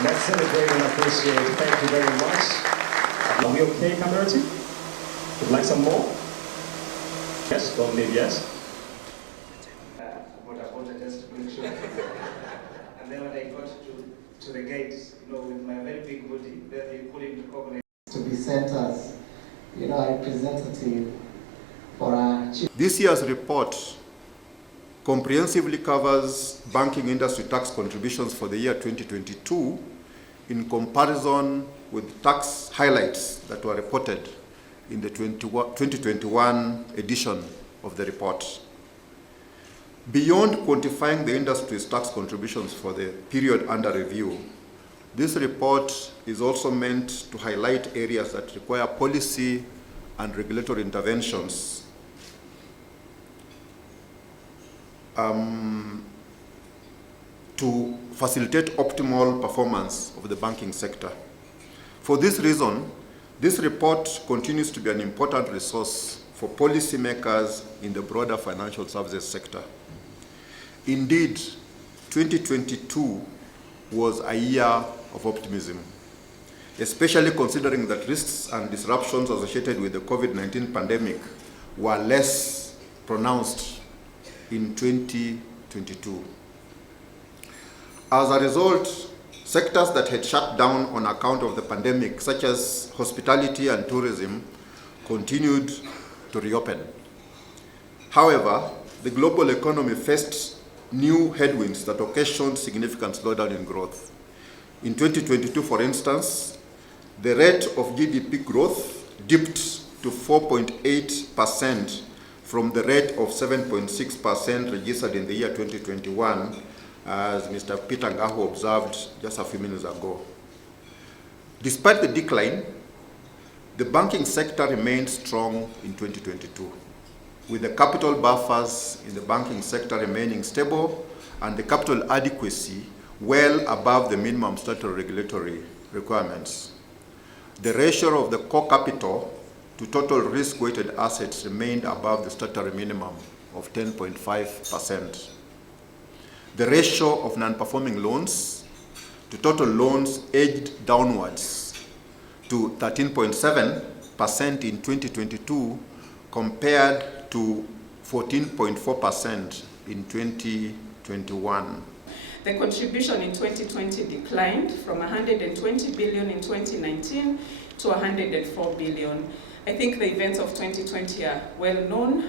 Let's celebrate and appreciate. Thank you very much. Are we okay, camera team? Would like some more? Yes, don't leave, yes. What I wanted just to make sure. And then when I got to the gate, with my very big body, then they couldn't recognize. To be sent as, a representative for our chief. This year's report comprehensively covers banking industry tax contributions for the year 2022 in comparison with tax highlights that were reported in the 2021 edition of the report. Beyond quantifying the industry's tax contributions for the period under review, this report is also meant to highlight areas that require policy and regulatory interventions to facilitate optimal performance of the banking sector. For this reason, this report continues to be an important resource for policymakers in the broader financial services sector. Indeed, 2022 was a year of optimism, especially considering that risks and disruptions associated with the COVID-19 pandemic were less pronounced in 2022. As a result, sectors that had shut down on account of the pandemic, such as hospitality and tourism, continued to reopen. However, the global economy faced new headwinds that occasioned significant slowdown in growth. In 2022, for instance, the rate of GDP growth dipped to 4.8% from the rate of 7.6% registered in the year 2021, as Mr. Peter Ngahu observed just a few minutes ago. Despite the decline, the banking sector remained strong in 2022, with the capital buffers in the banking sector remaining stable and the capital adequacy well above the minimum statutory regulatory requirements. The ratio of the core capital to total risk-weighted assets remained above the statutory minimum of 10.5%. The ratio of non-performing loans to total loans edged downwards to 13.7% in 2022 compared to 14.4% in 2021. The contribution in 2020 declined from 120 billion in 2019 to 104 billion. I think the events of 2020 are well known.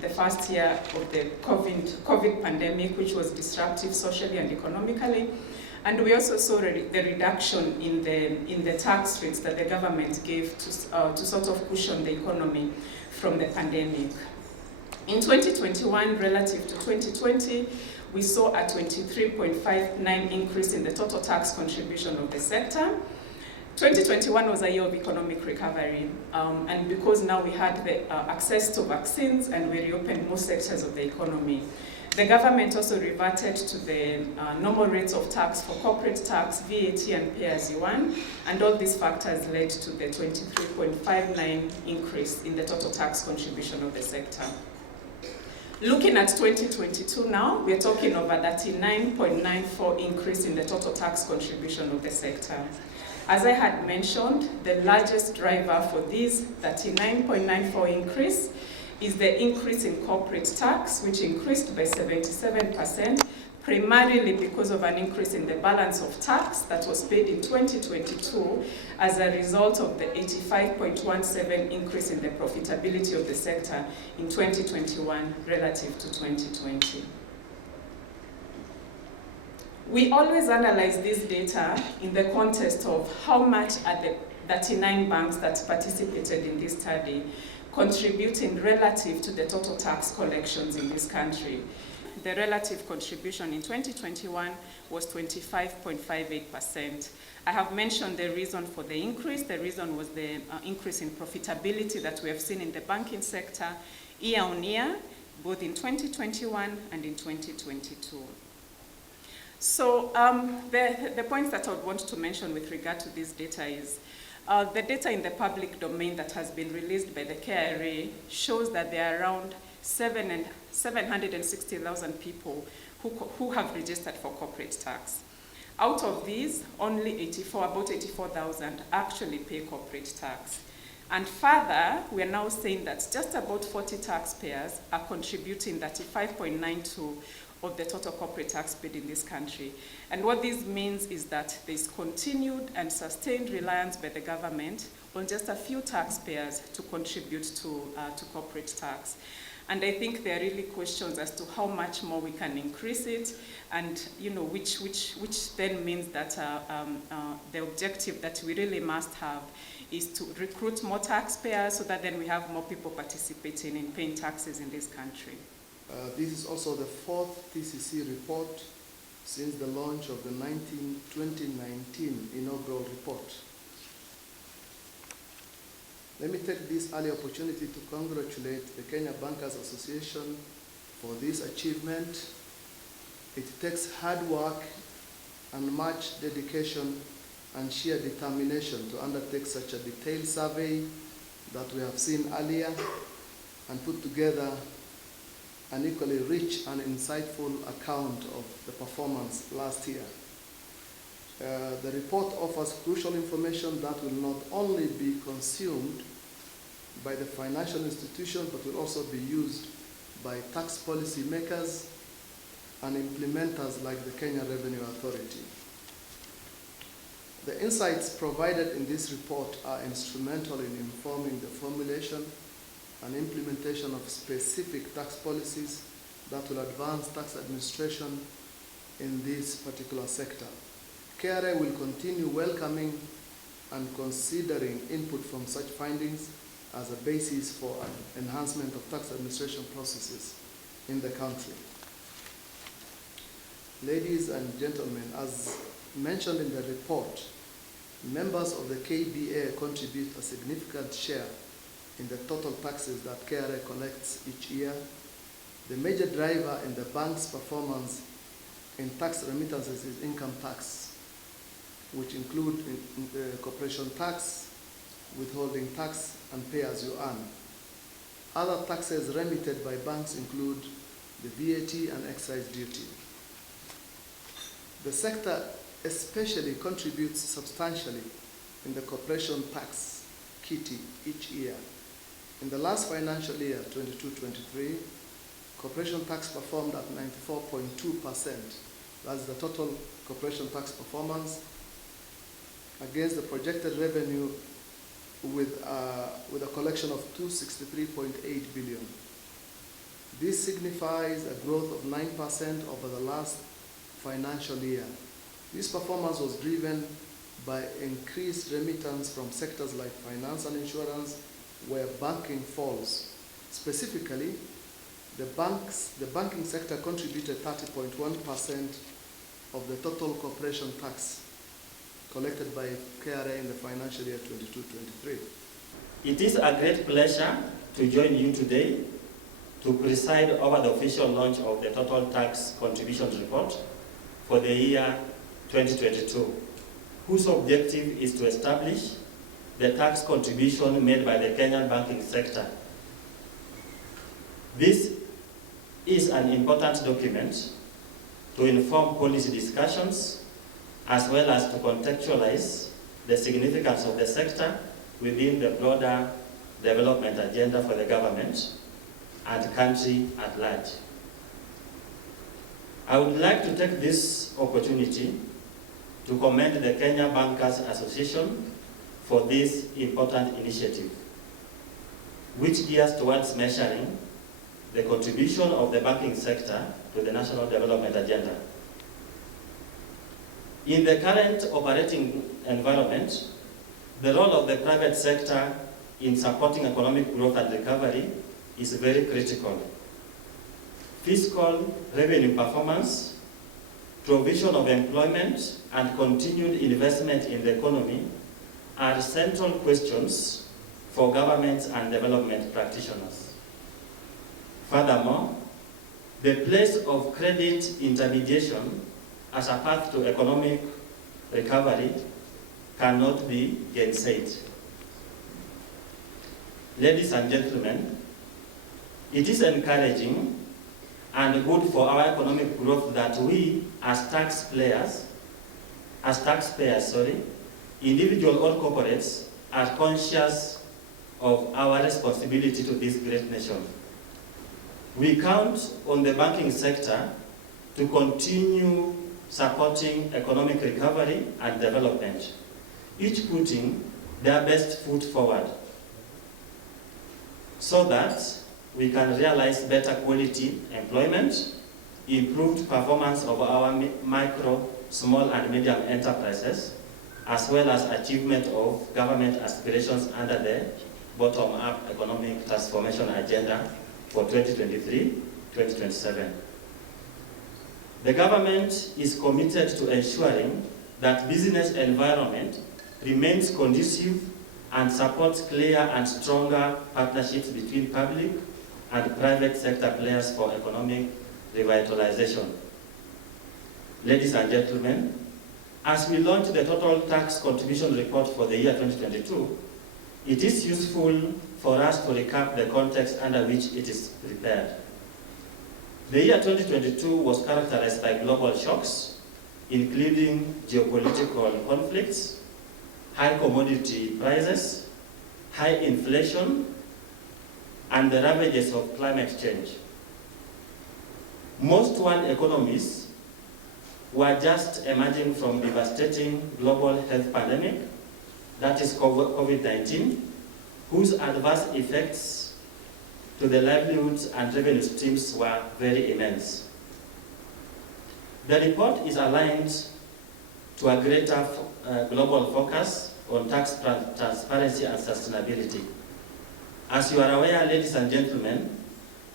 The first year of the COVID pandemic, which was disruptive socially and economically. And we also saw the reduction in the tax rates that the government gave to sort of cushion the economy from the pandemic. In 2021, relative to 2020, we saw a 23.59% increase in the total tax contribution of the sector. 2021 was a year of economic recovery, and because now we had the access to vaccines and we reopened most sectors of the economy. The government also reverted to the normal rates of tax for corporate tax, VAT, and pay-as-you-earn, and all these factors led to the 23.59% increase in the total tax contribution of the sector. Looking at 2022 now, we're talking of a 39.94% increase in the total tax contribution of the sector. As I had mentioned, the largest driver for this 39.94% increase is the increase in corporate tax, which increased by 77%, primarily because of an increase in the balance of tax that was paid in 2022 as a result of the 85.17% increase in the profitability of the sector in 2021 relative to 2020. We always analyze this data in the context of how much are the 39 banks that participated in this study contributing relative to the total tax collections in this country. The relative contribution in 2021 was 25.58%. I have mentioned the reason for the increase. The reason was the increase in profitability that we have seen in the banking sector year on year, both in 2021 and in 2022. So the points that I would want to mention with regard to this data is the data in the public domain that has been released by the KRA shows that there are around 760,000 people who have registered for corporate tax. Out of these, only about 84,000 actually pay corporate tax. And further, we are now saying that just about 40 taxpayers are contributing 35.92 of the total corporate tax paid in this country. And what this means is that there's continued and sustained reliance by the government on just a few taxpayers to contribute to corporate tax. And I think there are really questions as to how much more we can increase it, and which then means that the objective that we really must have is to recruit more taxpayers so that then we have more people participating in paying taxes in this country. This is also the fourth TCC report since the launch of the 2019 inaugural report. Let me take this early opportunity to congratulate the Kenya Bankers Association for this achievement. It takes hard work and much dedication and sheer determination to undertake such a detailed survey that we have seen earlier and put together an equally rich and insightful account of the performance last year. The report offers crucial information that will not only be consumed by the financial institution, but will also be used by tax policy makers and implementers like the Kenya Revenue Authority. The insights provided in this report are instrumental in informing the formulation and implementation of specific tax policies that will advance tax administration in this particular sector. KRA will continue welcoming and considering input from such findings as a basis for an enhancement of tax administration processes in the country. Ladies and gentlemen, as mentioned in the report, members of the KBA contribute a significant share in the total taxes that KRA collects each year. The major driver in the bank's performance in tax remittances is income tax, which include corporation tax, withholding tax, and pay as you earn. Other taxes remitted by banks include the VAT and excise duty. The sector especially contributes substantially in the corporation tax kitty each year. In the last financial year, 22-23, corporation tax performed at 94.2%. That's the total corporation tax performance against the projected revenue with a collection of 263.8 billion. This signifies a growth of 9% over the last financial year. This performance was driven by increased remittance from sectors like finance and insurance, where banking falls. Specifically, the banking sector contributed 30.1% of the total corporation tax collected by KRA in the financial year 22-23. It is a great pleasure to join you today to preside over the official launch of the Total Tax Contributions Report for the year 2022, whose objective is to establish the tax contribution made by the Kenyan banking sector. This is an important document to inform policy discussions as well as to contextualize the significance of the sector within the broader development agenda for the government and country at large. I would like to take this opportunity to commend the Kenya Bankers Association for this important initiative, which gears towards measuring the contribution of the banking sector to the national development agenda. In the current operating environment, the role of the private sector in supporting economic growth and recovery is very critical. Fiscal revenue performance, provision of employment, and continued investment in the economy are central questions for governments and development practitioners. Furthermore, the place of credit intermediation as a path to economic recovery cannot be gainsaid. Ladies and gentlemen, it is encouraging and good for our economic growth that we, as taxpayers, as taxpayers, individual or corporates are conscious of our responsibility to this great nation. We count on the banking sector to continue supporting economic recovery and development, each putting their best foot forward so that we can realize better quality employment, improved performance of our micro, small and medium enterprises, as well as achievement of government aspirations under the bottom-up economic transformation agenda for 2023-2027. The government is committed to ensuring that business environment remains conducive and supports clear and stronger partnerships between public and private sector players for economic revitalization. Ladies and gentlemen, as we launch the total tax contribution report for the year 2022, it is useful for us to recap the context under which it is prepared. The year 2022 was characterized by global shocks, including geopolitical conflicts, high commodity prices, high inflation, and the ravages of climate change. Most world economies were just emerging from devastating global health pandemic, that is COVID-19, whose adverse effects to the livelihoods and revenue streams were very immense. The report is aligned to a greater global focus on tax transparency and sustainability. As you are aware, ladies and gentlemen,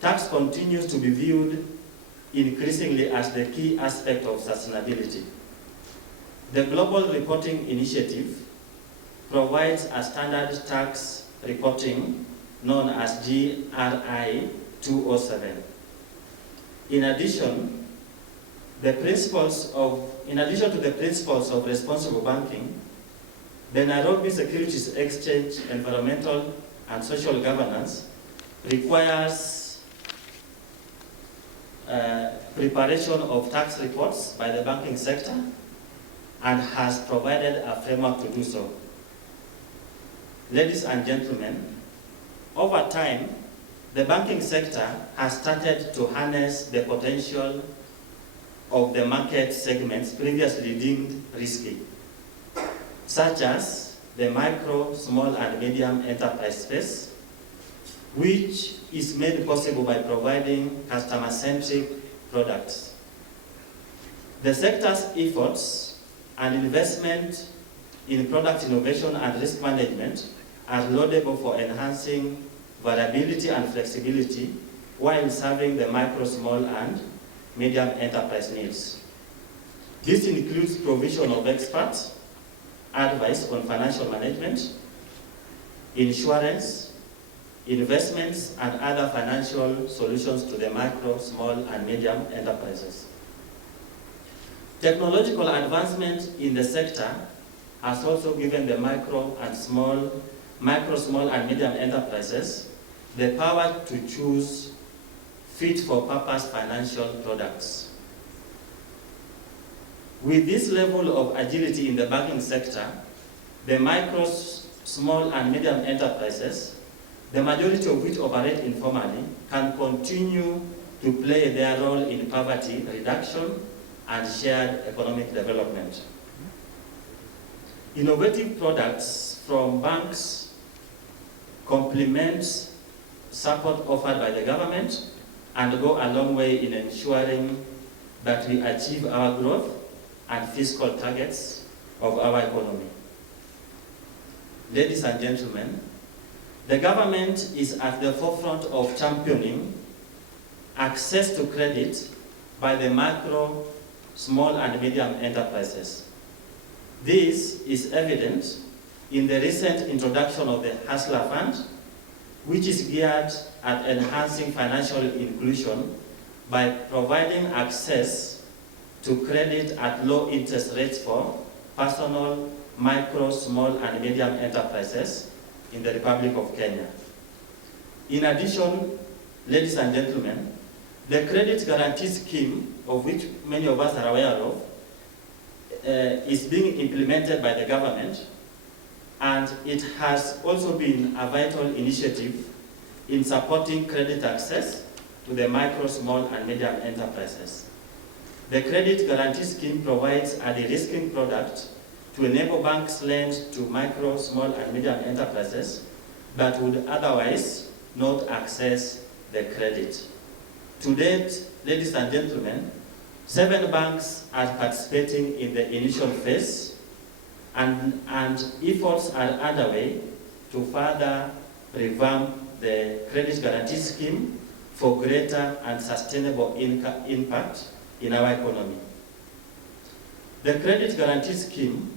tax continues to be viewed increasingly as the key aspect of sustainability. The Global Reporting Initiative provides a standard tax reporting known as GRI 207. In addition to the principles of responsible banking, the Nairobi Securities Exchange Environmental and Social Governance requires preparation of tax reports by the banking sector and has provided a framework to do so. Ladies and gentlemen, over time, the banking sector has started to harness the potential of the market segments previously deemed risky, such as the micro, small, and medium enterprise space, which is made possible by providing customer-centric products. The sector's efforts and investment in product innovation and risk management are laudable for enhancing variability and flexibility while serving the micro, small, and medium enterprise needs. This includes provision of expert advice on financial management, insurance, investments, and other financial solutions to the micro, small, and medium enterprises. Technological advancement in the sector has also given the micro, small, and medium enterprises the power to choose fit-for-purpose financial products. With this level of agility in the banking sector, the micro, small, and medium enterprises, the majority of which operate informally, can continue to play their role in poverty reduction and shared economic development. Innovative products from banks complement support offered by the government and go a long way in ensuring that we achieve our growth and fiscal targets of our economy. Ladies and gentlemen, the government is at the forefront of championing access to credit by the micro, small, and medium enterprises. This is evident in the recent introduction of the Hustler Fund, which is geared at enhancing financial inclusion by providing access to credit at low interest rates for personal, micro, small, and medium enterprises in the Republic of Kenya. In addition, ladies and gentlemen, the credit guarantee scheme, of which many of us are aware of, is being implemented by the government, and it has also been a vital initiative in supporting credit access to the micro, small, and medium enterprises. The Credit Guarantee Scheme provides a de-risking product to enable banks lend to micro, small, and medium enterprises that would otherwise not access the credit. To date, ladies and gentlemen, 7 banks are participating in the initial phase, and efforts are underway to further revamp the Credit Guarantee Scheme for greater and sustainable impact in our economy. The Credit Guarantee Scheme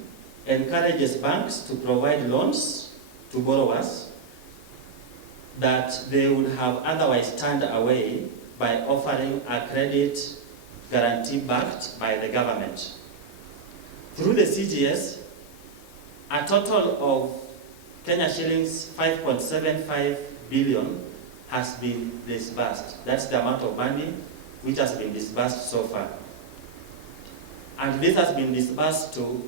encourages banks to provide loans to borrowers that they would have otherwise turned away by offering a credit guarantee backed by the government. Through the CGS, a total of Kenya shillings 5.75 billion has been disbursed. That's the amount of money which has been disbursed so far. And this has been disbursed to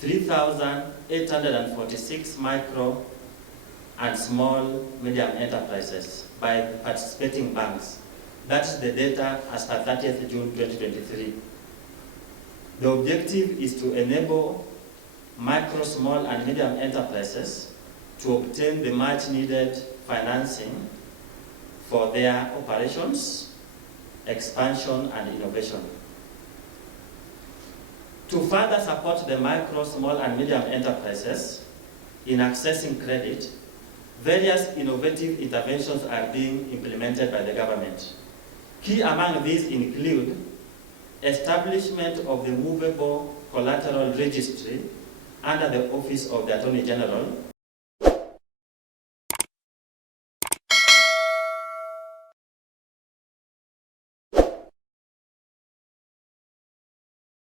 3,846 micro and small medium enterprises by participating banks. That's the data as per 30th June 2023. The objective is to enable micro, small, and medium enterprises to obtain the much needed financing for their operations, expansion, and innovation. To further support the micro, small, and medium enterprises in accessing credit, various innovative interventions are being implemented by the government. Key among these include establishment of the movable collateral registry under the Office of the Attorney General